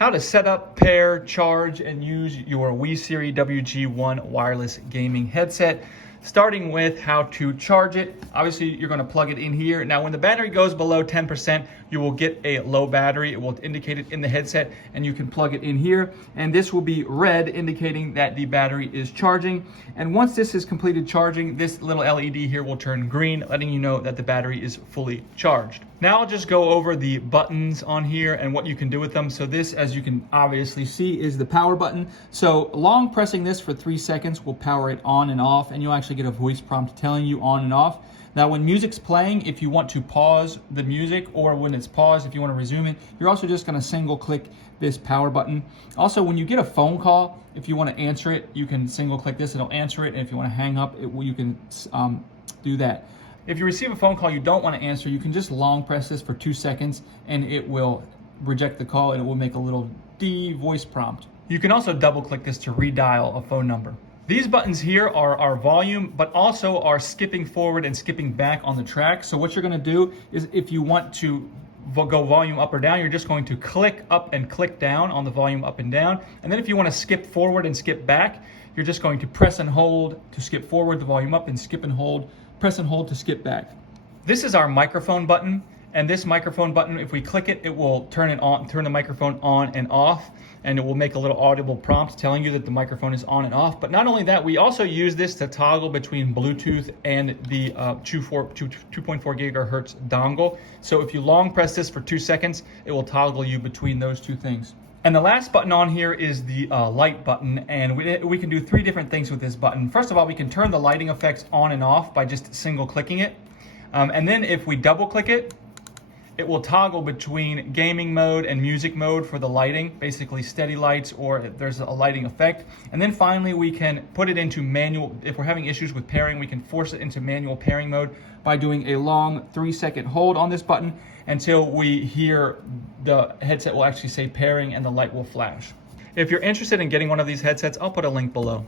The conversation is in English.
how to set up, pair, charge, and use your Weseary WG1 wireless gaming headset. Starting with how to charge it. Obviously, you're going to plug it in here. Now, when the battery goes below 10%, you will get a low battery. It will indicate it in the headset, and you can plug it in here. And this will be red, indicating that the battery is charging. And once this is completed charging, this little LED here will turn green, letting you know that the battery is fully charged. Now I'll just go over the buttons on here and what you can do with them. So this, as you can obviously see, is the power button. So long pressing this for 3 seconds will power it on and off, and you'll actually get a voice prompt telling you on and off. Now when music's playing, if you want to pause the music, or when it's paused, if you want to resume it, you're also just going to single click this power button. Also, when you get a phone call, if you want to answer it, you can single click this, it'll answer it. And if you want to hang up, you can do that. If you receive a phone call you don't want to answer, you can just long press this for 2 seconds and it will reject the call and it will make a little D voice prompt. You can also double click this to redial a phone number. These buttons here are our volume, but also are skipping forward and skipping back on the track. So what you're going to do is, if you want to go volume up or down, you're just going to click up and click down on the volume up and down. And then if you want to skip forward and skip back, you're just going to press and hold to skip forward the volume up, and skip and hold, press and hold to skip back. This is our microphone button, and this microphone button, if we click it, it will turn the microphone on and off, and it will make a little audible prompt telling you that the microphone is on and off. But not only that, we also use this to toggle between Bluetooth and the 2.4 gigahertz dongle. So if you long press this for 2 seconds, it will toggle you between those two things. And the last button on here is the light button, and we can do 3 different things with this button. First of all, we can turn the lighting effects on and off by just single clicking it. And then if we double click it, it will toggle between gaming mode and music mode for the lighting, basically steady lights, or if there's a lighting effect. And then finally, we can put it into manual. If we're having issues with pairing, we can force it into manual pairing mode by doing a long 3-second hold on this button until we hear the headset will actually say pairing and the light will flash. If you're interested in getting one of these headsets, I'll put a link below.